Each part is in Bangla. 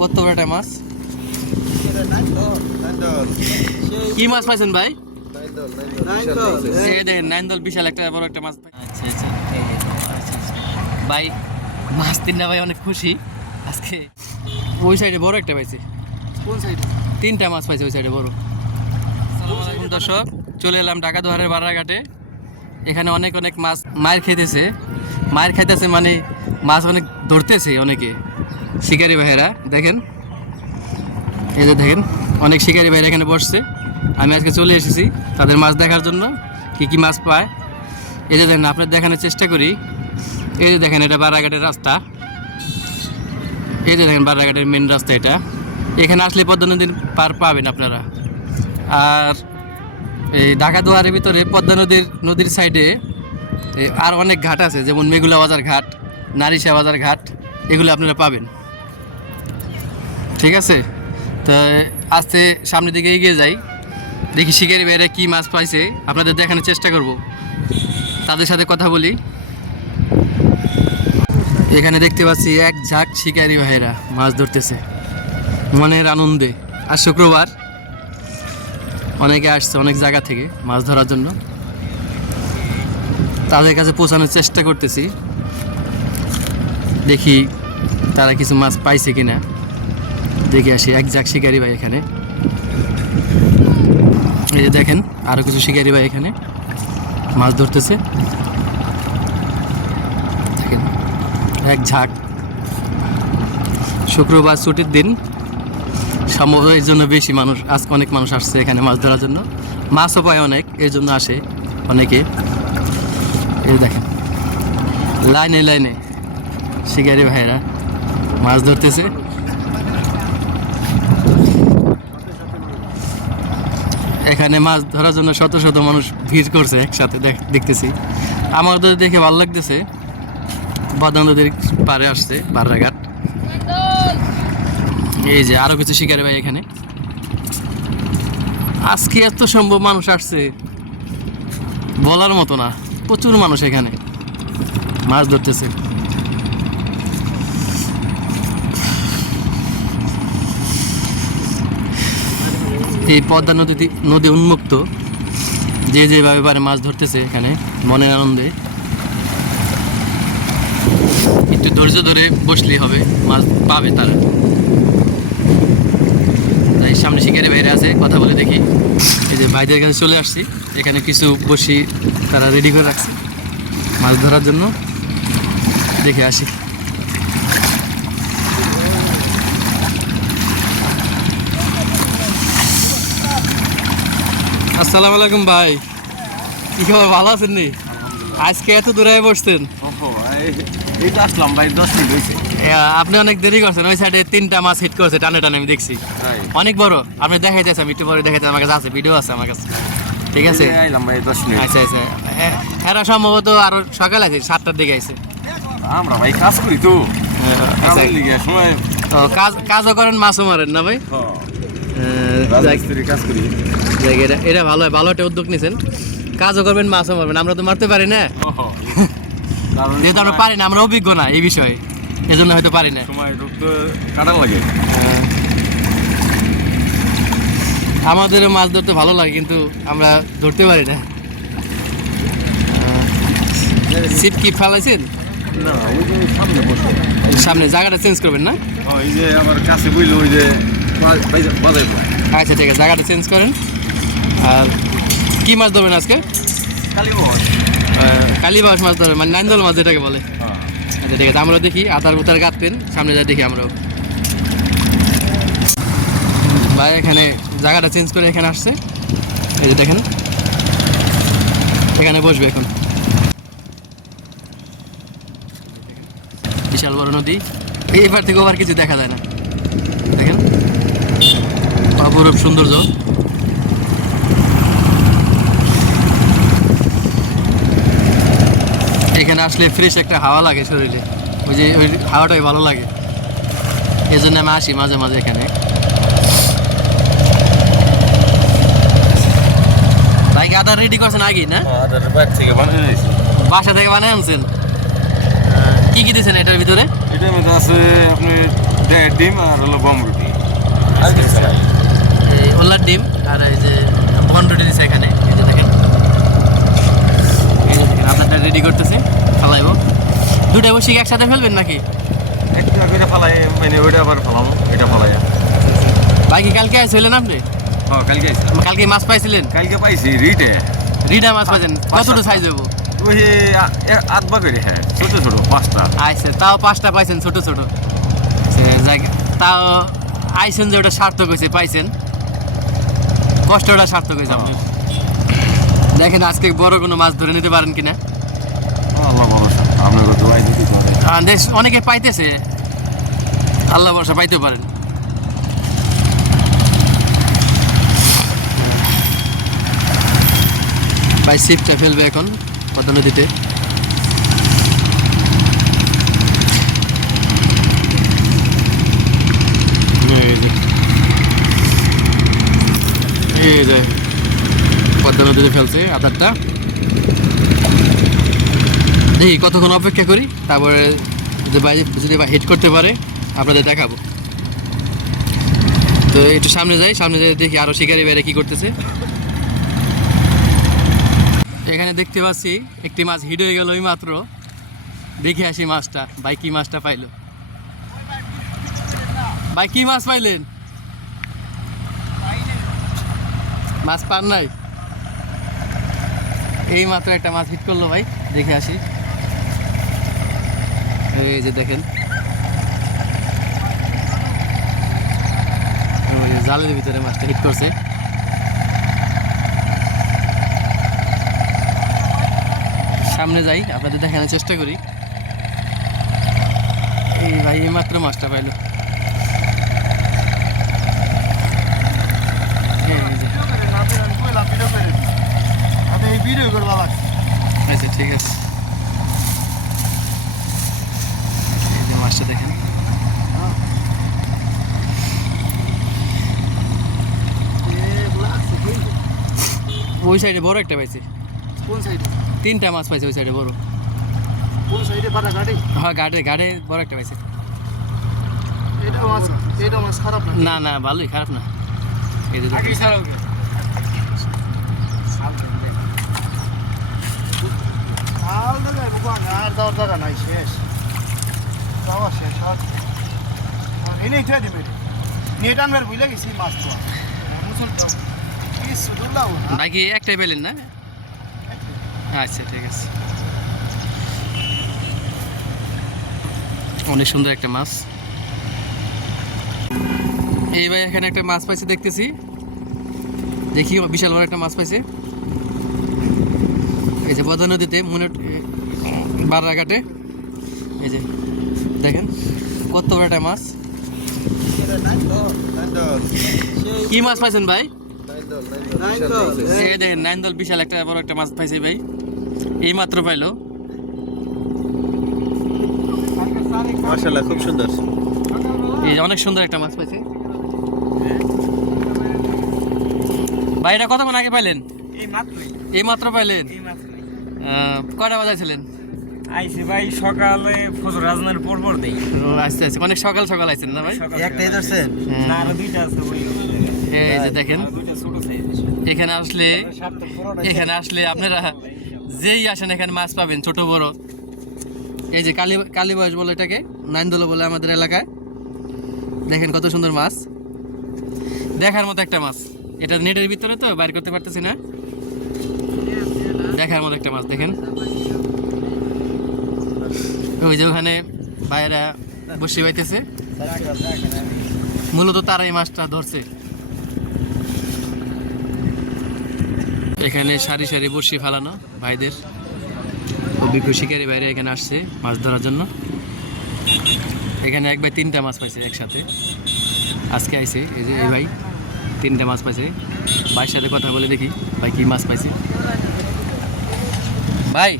কত বড় একটা মাছ? কি মাছ পাইছেন ভাই? দেখেন নাইন্দল বিশাল একটা বড় একটা মাছ আচ্ছা আচ্ছা আচ্ছা। ভাই মাছ তিনটা ভাই অনেক খুশি। আজকে ওই সাইডে বড় একটা পাইছি। কোন সাইডে? তিনটা মাছ পাইছি ওই সাইডে বড়। দর্শক। চলে এলাম ঢাকা দুয়ারের বারাঘাটে এখানে অনেক অনেক মাছ মায়ের খেতেছে মায়ের খাইতেছে মানে মাছ অনেক ধরতেছে অনেকে। শিকারি ভাইয়েরা, দেখেন। এই যে দেখেন, অনেক শিকারি ভাইয়েরা এখানে বসছে। আমি আজকে চলে এসেছি তাদের মাছ দেখার জন্য, কি কি মাছ পায়। এই যে দেখেন আপনার দেখানোর চেষ্টা করি। এই যে দেখেন, এটা বারাঘাটের রাস্তা। এই যে দেখেন, বারাঘাটের মেন রাস্তা এটা। এখানে আসলে পদ্মা নদীর পার পাবেন আপনারা। আর এই ঢাকা দুয়ারের ভিতরে পদ্মা নদীর নদীর সাইডে আর অনেক ঘাট আছে, যেমন মেঘুলা বাজার ঘাট নারিশা বাজার ঘাট, এগুলো আপনারা পাবেন। ঠিক আছে? তো আস্তে সামনের দিকে এগিয়ে যাই। দেখি শিকারি ভাইরা কী মাছ পাইছে। আপনাদের দেখানোর চেষ্টা করব। তাদের সাথে কথা বলি। এখানে দেখতে পাচ্ছি এক ঝাঁক শিকারি ভাইরা মাছ ধরতেছে। মনের আনন্দে। আর শুক্রবার অনেকে আসছে অনেক জায়গা থেকে মাছ ধরার জন্য। তাদের কাছে পৌঁছানোর চেষ্টা করতেছি। দেখি তারা কিছু মাছ পাইছে কিনা। দেখে আসি, এক ঝাঁক শিকারি ভাই এখানে। এই যে দেখেন আরও কিছু শিকারি ভাই এখানে। মাছ ধরতেছে। দেখেন, এক ঝাঁক। শুক্রবার ছুটির দিন। সম্ভবত এর জন্য বেশি মানুষ আজকে অনেক মানুষ আসছে এখানে মাছ ধরার জন্য। মাছও পায় অনেক, এর জন্য আসে অনেকে। এই দেখেন, লাইনে লাইনে। শিকারি ভাইরা মাছ ধরতেছে। এখানে মাছ ধরার জন্য শত শত মানুষ ভিড় করছে একসাথে দেখ- দেখতেছি। আমাদের দেখে ভালো লাগতেছে। পদ্মা নদীর পাড়ে আসছে, বাররাঘাট। এই যে আরও কিছু শিকারি ভাই এখানে। আজকে এত সম্ভব মানুষ আসছে। বলার মতো না, প্রচুর মানুষ এখানে। মাছ ধরতেছে। এই পদ্মা নদী নদী উন্মুক্ত। যে যেভাবে পারে মাছ ধরতেছে এখানে, মনের আনন্দে। একটু ধৈর্য ধরে বসলেই হবে, মাছ পাবে তারা। তাই সামনে শিকারে বাইরে আছে, কথা বলে দেখি। এই যে ভাইদের কাছে চলে আসছি, এখানে কিছু বসি তারা রেডি করে রাখছে মাছ ধরার জন্য। দেখে আসি। আসসালামু আলাইকুম ভাই। কি খবর ভালো আছেন নি? আজকে এত দূরে বসছেন। আসলাম ভাই দশ মিনিট হয়েছে আপনি অনেক দেরি করছেন ওই সাইডে তিনটা মাছ হিট করেছে টানে টানে আমি দেখছি। অনেক বড় আপনি দেখাইতেছে আমি একটু পরে দেখাইতে আমার কাছে আছে ভিডিও আছে আমার কাছে। ঠিক আছে? আইলাম ভাই দশ মিনিট। আচ্ছা আচ্ছা। এরা সম্ভবত আরও সকাল আছে সাতটার দিকে আছে আমরা ভাই কাজ করি তো। আচ্ছা। তো কাজ কাজও করেন মাছও মারেন না ভাই? কাজ করি। এটা এটা ভালো হয় ভালো একটা উদ্যোগ নিয়েছেন কাজও করবেন মাছও মারবেন আমরা তো মারতে পারি না। যেহেতু আমরা পারি না আমরা অভিজ্ঞ না এই বিষয়ে এজন্য হয়তো পারি না। সময় ঢুকতে কাটার লাগে। আমাদেরও মাছ ধরতে ভালো লাগে কিন্তু আমরা ধরতে পারি না। সিট কি ফেলাইছেন? না ওই যে সামনে বসে। সামনে জায়গাটা চেঞ্জ করবেন না? ওই যে আবার কাছে বুঝলো ওই যে বাজার আচ্ছা ঠিক আছে জায়গাটা চেঞ্জ করেন। আর কি মাছ ধরবেন আজকে? কালী কালীবাস মাছ ধরবেন মানে নাইন্দল মাছ যেটাকে বলে। আচ্ছা ঠিক আছে আমরা দেখি, আতার বুতার গাঁতবেন সামনে যা দেখি আমরাও। ভাই, এখানে জায়গাটা চেঞ্জ করে এখানে আসছে। এই যে দেখেন, এখানে বসবে এখন। বিশাল বড় নদী। এইবার থেকে আর কিছু দেখা যায় না। দেখেন? অপরূপ সৌন্দর্য। এখানে আসলে ফ্রেশ একটা হাওয়া লাগে শরীরে। ওই যে ওই হাওয়াটাই ভালো লাগে। এই জন্য আমি আসি মাঝে মাঝে এখানে। ভাই রেডি করছেন আগে না? নিয়েছি বাসা থেকে বানিয়ে আনছেন? কি কি দিয়েছেন এটার ভিতরে? এটার মধ্যে আছে আপনি ডিম আর হলো বম রুটি। এই ওলার ডিম আর এই যে বন রুটি দিছে এখানে এই যে দেখেন। আপনারটা রেডি করতেছি ফালাইব। দুটা বসে একসাথে ফেলবেন নাকি? একটা করে ফালাই মানে ওইটা আবার ফালাম এটা ফালাই বাকি কালকে আসছিলেন আপনি? হ্যাঁ কালকে আইসা কালকে মাছ পাইছিলেন? কালকে পাইছি রিটে। রিডা মাছ পাইছেন। কতটুকু সাইজ হইব? ওই যে আ- এ- আধ বা করে হ্যাঁ ছোট ছোট পাঁচটা। আইসে তাও পাঁচটা পাইছেন ছোট ছোট। যাক- তাও আইসেন যে ওটা সার্থক হয়েছে পাইছেন। কষ্টটা সার্থক হয়েছে আপনার। দেখেন আজকে বড় কোনো মাছ ধরে নিতে পারেন কিনা? আল্লাহ ভরসা আপনার দোয়াই দিতে করে দেশ অনেকে পাইতেছে। আল্লাহ ভরসা পাইতে পারেন। ভাই সিপটা ফেলবে এখন পদ্মা নদীতে। এই যে। পদ্মা ফেলছে আদারটা। দেখি কতক্ষণ অপেক্ষা করি, তারপরে যদি বাইরে, যদি হিট করতে পারে, আপনাদের দেখাবো। তো একটু সামনে যাই সামনে যাই দেখি আরও শিকারি বাইরে কী করতেছে। এখানে দেখতে পাচ্ছি একটি মাছ হিট হয়ে গেল ওই মাত্র দেখে আসি মাছটা, ভাই কি মাছটা পাইলো। ভাই কি মাছ পাইলেন? মাছ পান নাই? এই মাত্র একটা মাছ হিট করল ভাই, দেখে আসি। এই যে দেখেন। জালের ভিতরে মাছটা হিট করছে। সামনে যাই, আপনাদের দেখানোর চেষ্টা করি। এই ভাই এই মাত্র মাছটা পাইলো এই যে। আচ্ছা ঠিক আছে। এই যে মাছটা দেখেন। ওই সাইডে বড় একটা পাইছে। কোন সাইডে? তিনটা মাছ পাইছে ওই সাইডে বড়। কোন সাইডে? বাটা গাড়ি হ্যাঁ গাড়ে গাড়ে বড় একটা পাইছে। এটা মাছ এটা মাছ খারাপ না? না না ভালোই খারাপ না। এই যে দেবে আর যাওয়ার জায়গা নাই শেষ। শেষ আর আর এনেই থুয়ে দেবে। নেট আনবার বুঝলে গেছি মাছ তো বাকি একটাই পেলেন না? আচ্ছা ঠিক আছে। অনেক সুন্দর একটা মাছ। এই ভাই এখানে একটা মাছ পাইছে দেখতেছি। দেখি বিশাল বড় একটা মাছ পাইছে। এই যে বদা নদীতে মনে বাররাঘাটে এই যে দেখেন কত বড় একটা মাছ। কি মাছ পাইছেন ভাই? এই দেখেন নাইন দল বিশাল একটা বড় একটা মাছ পাইছে ভাই। এই মাত্র পাইলো। মাশাআল্লাহ খুব সুন্দর। এই যে অনেক সুন্দর একটা মাছ পাইছে। ভাই এটা কতক্ষণ আগে পাইলেন? এই মাত্র পাইলেন? মাত্রই আহ, কয়টা বাজাইছিলেন ভাই সকালে ফজর রাজনার পর পর দেই আস্তে আস্তে অনেক সকাল সকাল আইছেন না ভাই? একটাই ধরছেন হ্যাঁ। না আরও দুইটা আছে ওই এই যে দেখেন। এখানে আসলে এখানে আসলে আপনারা যেই আসেন এখানে মাছ পাবেন ছোট বড়। এই যে কালী কালী বয়স বলে এটাকে নাইন্দোলা বলে আমাদের এলাকায়। দেখেন কত সুন্দর মাছ। দেখার মতো একটা মাছ। এটা নেটের ভিতরে তো বাইর করতে পারতেছি না। দেখার মতো একটা মাছ, দেখেন। ওই যে ওখানে বাইরা বসে পাইতেছে মূলত তারা এই মাছটা ধরছে। এখানে সারি সারি বসি ফালানো ভাইদের। অভিজ্ঞ শিকারী বাইরে এখানে আসছে মাছ ধরার জন্য। এখানে এক ভাই তিনটা মাছ পাইছে একসাথে। আজকে আইছে, এই যে এই ভাই তিনটা মাছ পাইছে। ভাইয়ের সাথে কথা বলে দেখি ভাই কি মাছ পাইছে। ভাই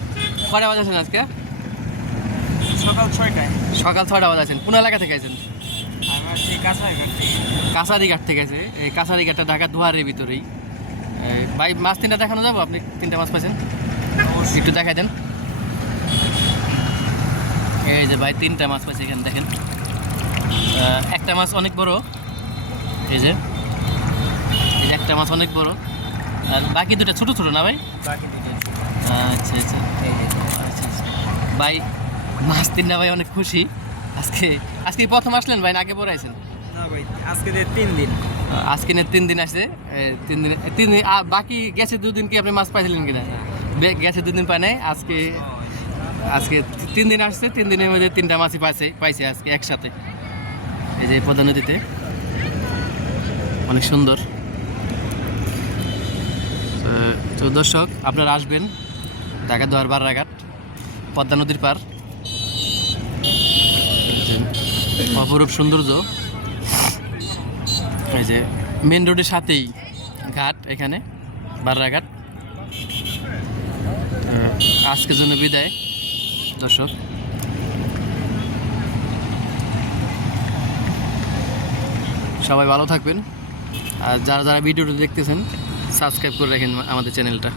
কটা বাজাছেন আজকে? সকাল ছয়টায়। সকাল ছটা বাজাছেন কোন এলাকা থেকে আছেন? আমার সেই কাঁচা ঘাটতে ঘাট থেকে আছে। এই কাছারি ঘাটটা ঢাকা দুয়ারের ভিতরেই। ভাই মাছ তিনটা দেখানো যাব? আপনি তিনটা মাছ পাইছেন? একটু দেখাই দেন। এই যে ভাই তিনটা মাছ পাইছে এখানে দেখেন। একটা মাছ অনেক বড়। এই যে এই যে একটা মাছ অনেক বড়। আর বাকি দুটা ছোট ছোট না ভাই? বাকি দিকে আচ্ছা আচ্ছা আচ্ছা ভাই মাছ তিনটা ভাই অনেক খুশি। আজকে আজকে প্রথম আসলেন ভাই না আগে পরে আইছেন? না ভাই আজকে তিন দিন। আজকে নিয়ে তিন দিন আসছে তিন দিন তিন দিন বাকি গেছে দুদিন কি আপনি মাছ পাইছিলেন কিনা? গেছে দুদিন পাই নাই আজকে আজকে তিন দিন আসছে তিন দিনের মধ্যে তিনটা মাছই পাইছে পাইছে আজকে একসাথে। এই যে পদ্মা নদীতে। অনেক সুন্দর। তো দর্শক আপনারা আসবেন। ঢাকা দোয়ার বাররাঘাট পদ্মা নদীর পার। অপরূপ সৌন্দর্য। এই যে মেন রোডের সাথেই ঘাট এখানে বাররাঘাট আজকের জন্য বিদায়, দর্শক। সবাই ভালো থাকবেন। আর যারা যারা ভিডিওটি দেখতেছেন সাবস্ক্রাইব করে রাখেন আমাদের চ্যানেলটা